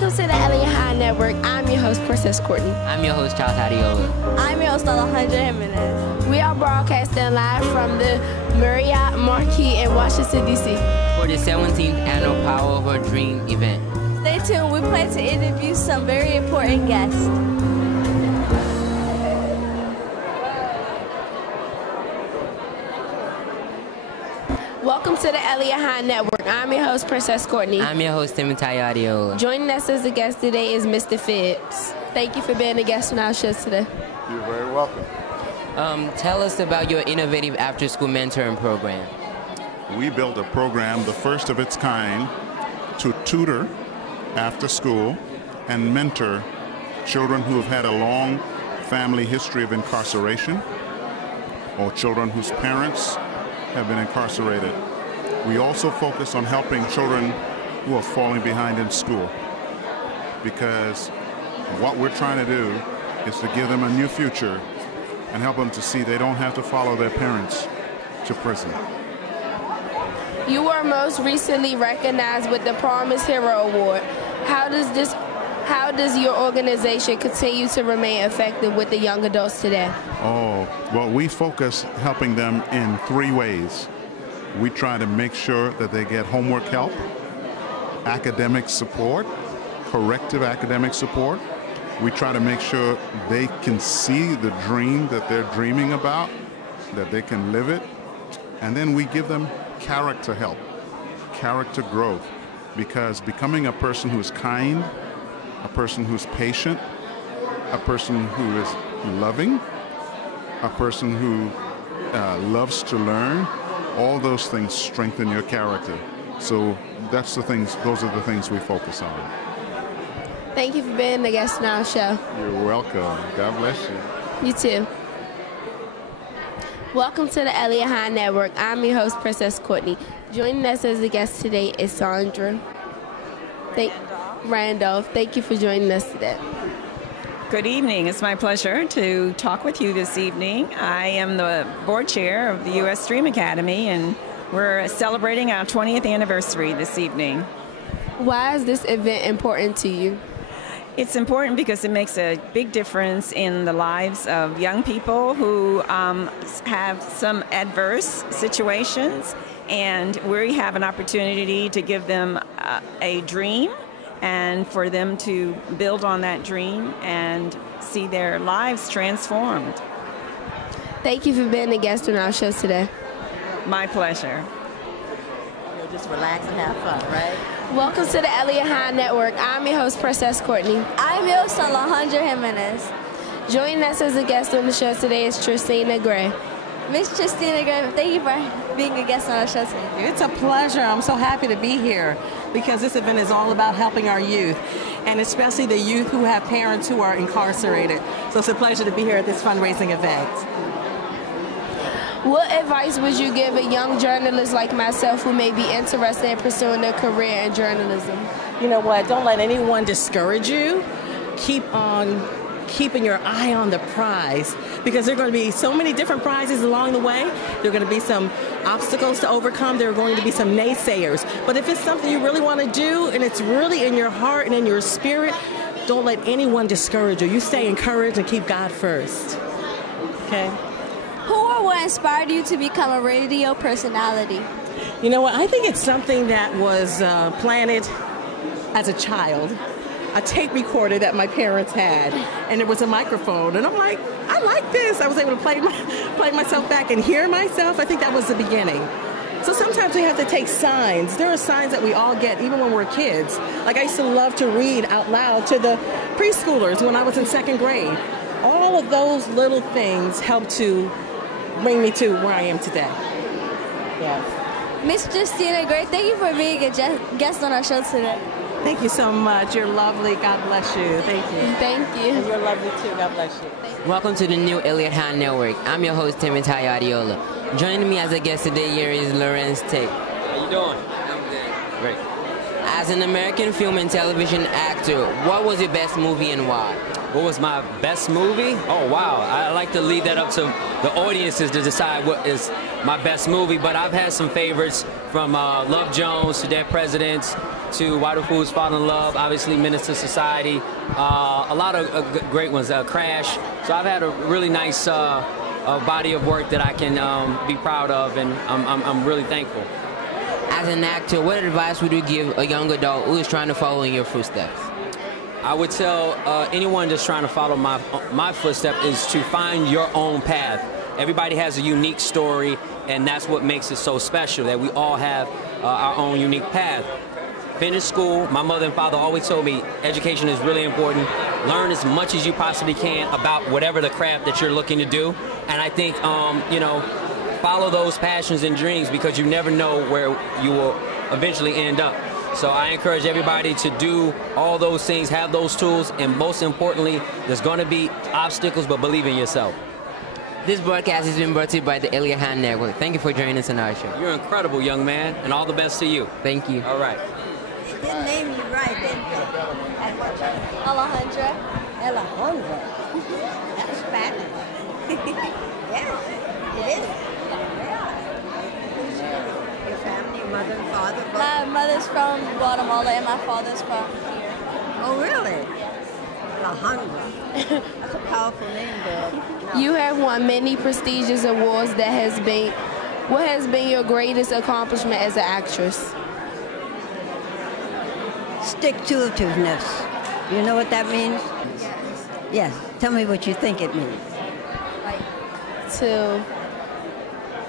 Welcome to the Eliot Hine Network. I'm your host, Princess Courtney. I'm your host, Charles Hadiola. I'm your host, Alejandra Jimenez. We are broadcasting live from the Marriott Marquis in Washington, D.C. for the 17th annual Power of a Dream event. Stay tuned. We plan to interview some very important guests. Welcome to the Eliot Hine Network. I'm your host, Princess Courtney. I'm your host, Timothy Adiola. Joining us as a guest today is Mr. Phibbs. Thank you for being a guest on our show today. You're very welcome. Tell us about your innovative after-school mentoring program. We built a program, the first of its kind, to tutor after school and mentor children who have had a long family history of incarceration or children whose parents have been incarcerated. We also focus on helping children who are falling behind in school, because what we're trying to do is to give them a new future and help them to see they don't have to follow their parents to prison. You were most recently recognized with the Promise Hero Award. How does your organization continue to remain effective with the young adults today? Oh, well, we focus helping them in three ways. We try to make sure that they get homework help, academic support, corrective academic support. We try to make sure they can see the dream that they're dreaming about, that they can live it. And then we give them character help, character growth, because becoming a person who's kind, a person who's patient, a person who is loving, a person who loves to learn, all those things strengthen your character. So those are the things we focus on. Thank you for being the guest on our show. You're welcome. God bless you. You too. Welcome to the Eliot Hine Network. I'm your host, Princess Courtney. Joining us as a guest today is Sandra Randolph. Thank you for joining us today. Good evening. It's my pleasure to talk with you this evening. I am the board chair of the U.S. Dream Academy, and we're celebrating our 20th anniversary this evening. Why is this event important to you? It's important because it makes a big difference in the lives of young people who have some adverse situations, and we have an opportunity to give them a dream and for them to build on that dream and see their lives transformed. Thank you for being a guest on our show today. My pleasure. You'll just relax and have fun, right? Welcome to the Eliot Hine Network. I'm your host, Princess Courtney. I'm your host, Alejandra Jimenez. Joining us as a guest on the show today is Tristina Gray. Miss Tristina Gray, thank you for being a guest on our show today. It's a pleasure. I'm so happy to be here because this event is all about helping our youth, and especially the youth who have parents who are incarcerated. So it's a pleasure to be here at this fundraising event. What advice would you give a young journalist like myself who may be interested in pursuing a career in journalism? You know what? Don't let anyone discourage you. Keep on keeping your eye on the prize, because there are going to be so many different prizes along the way. There are going to be some obstacles to overcome. There are going to be some naysayers. But if it's something you really want to do and it's really in your heart and in your spirit, don't let anyone discourage you. You stay encouraged and keep God first. Okay? Who or what inspired you to become a radio personality? You know what? I think it's something that was planted as a child. A tape recorder that my parents had, and there was a microphone, and I'm like, I like this. I was able to play myself back and hear myself. I think that was the beginning. So sometimes we have to take signs. There are signs that we all get, even when we're kids. Like I used to love to read out loud to the preschoolers when I was in second grade. All of those little things help to bring me to where I am today. Yes. Miss Tristina Gray, thank you for being a guest on our show today. Thank you so much. You're lovely. God bless you. Thank you. Thank you. And you're lovely too. God bless you. Welcome to the new Eliot Hine Network. I'm your host, Timothy Adiola. Joining me as a guest today here is Lorenz Tate. How you doing? I'm good. Great. As an American film and television actor, what was your best movie and why? What was my best movie? Oh, wow. I like to leave that up to the audiences to decide what is my best movie, but I've had some favorites from Love Jones to Dead Presidents, to Why Do Fools Fall in Love, obviously Menace to Society, a lot of great ones, Crash. So I've had a really nice body of work that I can be proud of, and I'm really thankful. As an actor, what advice would you give a young adult who is trying to follow in your footsteps? I would tell anyone that's trying to follow my footsteps is to find your own path. Everybody has a unique story, and that's what makes it so special, that we all have our own unique path. Finish school. My mother and father always told me education is really important. Learn as much as you possibly can about whatever the craft that you're looking to do. And I think, follow those passions and dreams, because you never know where you will eventually end up. So I encourage everybody to do all those things, have those tools, and most importantly, there's going to be obstacles, but believe in yourself. This broadcast has been brought to you by the Eliot Hine Network. Thank you for joining us on our show. You're incredible, young man, and all the best to you. Thank you. All right. They didn't name you right, didn't they? Alejandra. Alejandra. That's Spanish. Yes, it is. Yeah. Your family, mother and father? My mother's from Guatemala and my father's from here. Oh, really? Alejandra. That's a powerful name, girl. No. You have won many prestigious awards. What has been your greatest accomplishment as an actress? Stick-to-itiveness. You know what that means? Yes. Tell me what you think it means. Like, to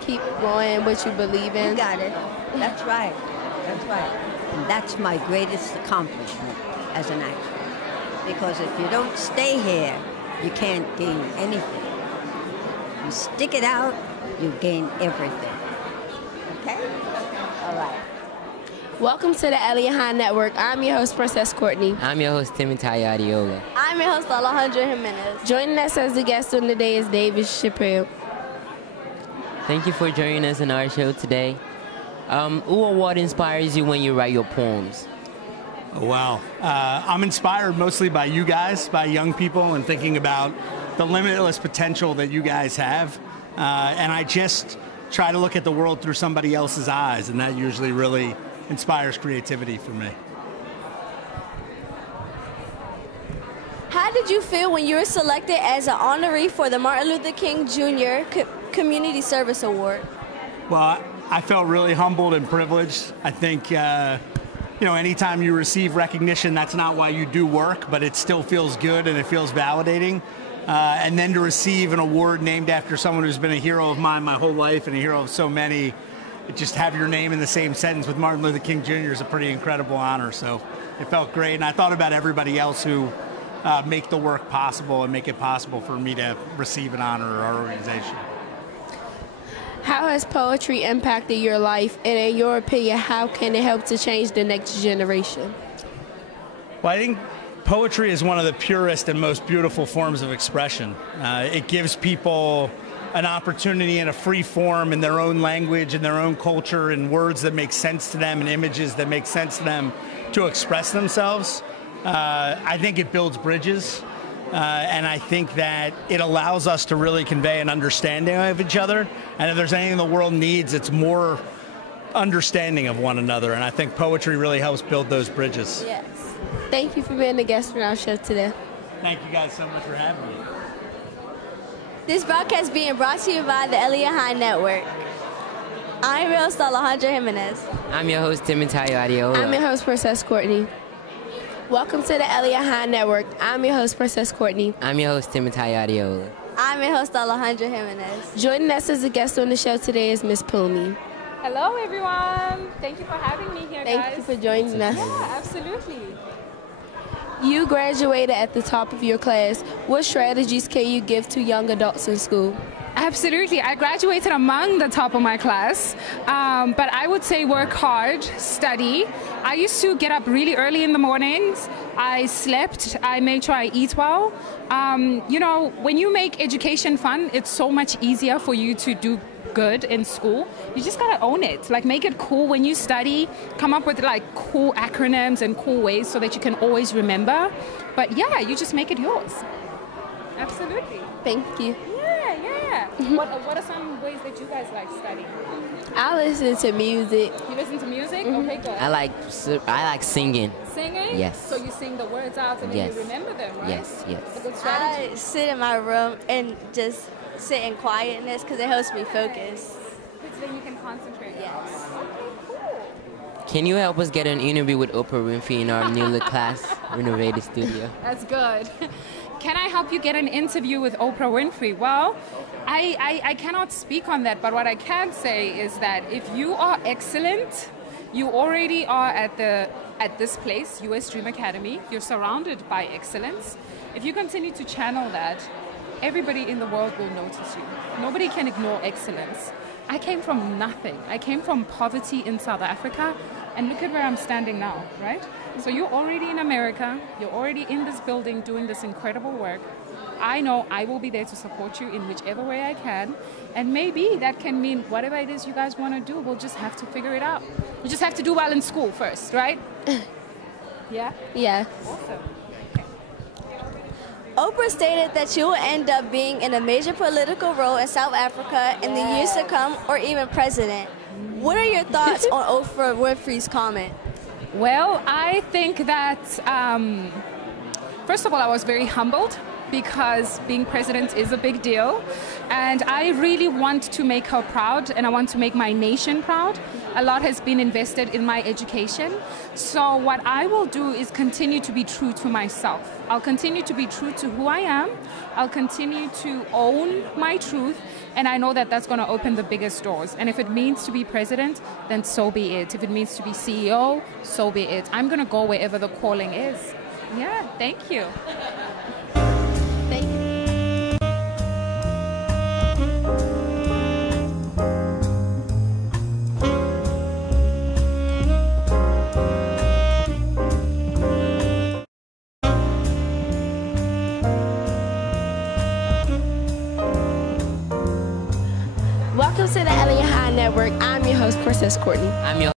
keep going what you believe in. You got it. That's right. That's right. And that's my greatest accomplishment as an actress. Because if you don't stay here, you can't gain anything. You stick it out, you gain everything. Okay? All right. Welcome to the Eliot Hine Network. I'm your host, Princess Courtney. I'm your host, Timothy Adiola. I'm your host, Alejandra Jimenez. Joining us as the guest on today is David Chappelle. Thank you for joining us on our show today. Who or what inspires you when you write your poems? Wow. I'm inspired mostly by you guys, by young people, and thinking about the limitless potential that you guys have. And I just try to look at the world through somebody else's eyes, and that usually really inspires creativity for me. How did you feel when you were selected as an honoree for the Martin Luther King Jr. Community Service Award? Well, I felt really humbled and privileged. I think, anytime you receive recognition, that's not why you do work, but it still feels good and it feels validating. And then to receive an award named after someone who's been a hero of mine my whole life and a hero of so many, just have your name in the same sentence with Martin Luther King Jr. is a pretty incredible honor. So it felt great. And I thought about everybody else who make the work possible and make it possible for me to receive an honor or our organization. How has poetry impacted your life? And in your opinion, how can it help to change the next generation? Well, I think poetry is one of the purest and most beautiful forms of expression. It gives people an opportunity in a free form in their own language, in their own culture, in words that make sense to them and images that make sense to them to express themselves. I think it builds bridges. And I think that it allows us to really convey an understanding of each other. And if there's anything the world needs, it's more understanding of one another. And I think poetry really helps build those bridges. Yes. Thank you for being a guest on our show today. Thank you guys so much for having me. This broadcast being brought to you by the Eliot Hine Network. I'm your host, Alejandra Jimenez. I'm your host, Timothy Adiola. I'm your host, Princess Courtney. Welcome to the Eliot Hine Network. I'm your host, Princess Courtney. I'm your host, Timothy Adiola. I'm your host, Alejandra Jimenez. Joining us as a guest on the show today is Miss Pumi. Hello, everyone. Thank you for having me here, guys. Thank you for joining us. Yeah, absolutely. You graduated at the top of your class. What strategies can you give to young adults in school? Absolutely. I graduated among the top of my class, but I would say work hard, study. I used to get up really early in the mornings. I slept. I made sure I eat well. When you make education fun, it's so much easier for you to do good in school. You just gotta own it. Like, make it cool when you study. Come up with like cool acronyms and cool ways so that you can always remember. But yeah, you just make it yours. Absolutely. Thank you. Yeah. What are some ways that you guys like studying? I listen to music. You listen to music? Okay, good. I like singing. Singing? Yes. So you sing the words out and then Yes. you remember them, right? Yes, yes. That's a good strategy. I sit in my room and just sit in quietness because it helps me focus. Because then you can concentrate. Yes. Can you help us get an interview with Oprah Winfrey in our newly class renovated studio? That's good. Can I help you get an interview with Oprah Winfrey? Well, I cannot speak on that, but what I can say is that if you are excellent, you already are at this place, US Dream Academy. You're surrounded by excellence. If you continue to channel that, everybody in the world will notice you. Nobody can ignore excellence. I came from nothing. I came from poverty in South Africa, and look at where I'm standing now, right? So you're already in America, you're already in this building doing this incredible work. I know I will be there to support you in whichever way I can, and maybe that can mean whatever it is you guys want to do, we'll just have to figure it out. We just have to do well in school first, right? Yeah? Yeah. Awesome. Oprah stated that she will end up being in a major political role in South Africa in the years to come, or even president. What are your thoughts on Oprah Winfrey's comment? Well, I think that, first of all, I was very humbled because being president is a big deal. And I really want to make her proud, and I want to make my nation proud. A lot has been invested in my education. So what I will do is continue to be true to myself. I'll continue to be true to who I am. I'll continue to own my truth. And I know that that's going to open the biggest doors. And if it means to be president, then so be it. If it means to be CEO, so be it. I'm going to go wherever the calling is. Yeah, thank you. Thank you. Welcome to the Eliot Hine Network. I'm your host, Princess Courtney. I'm your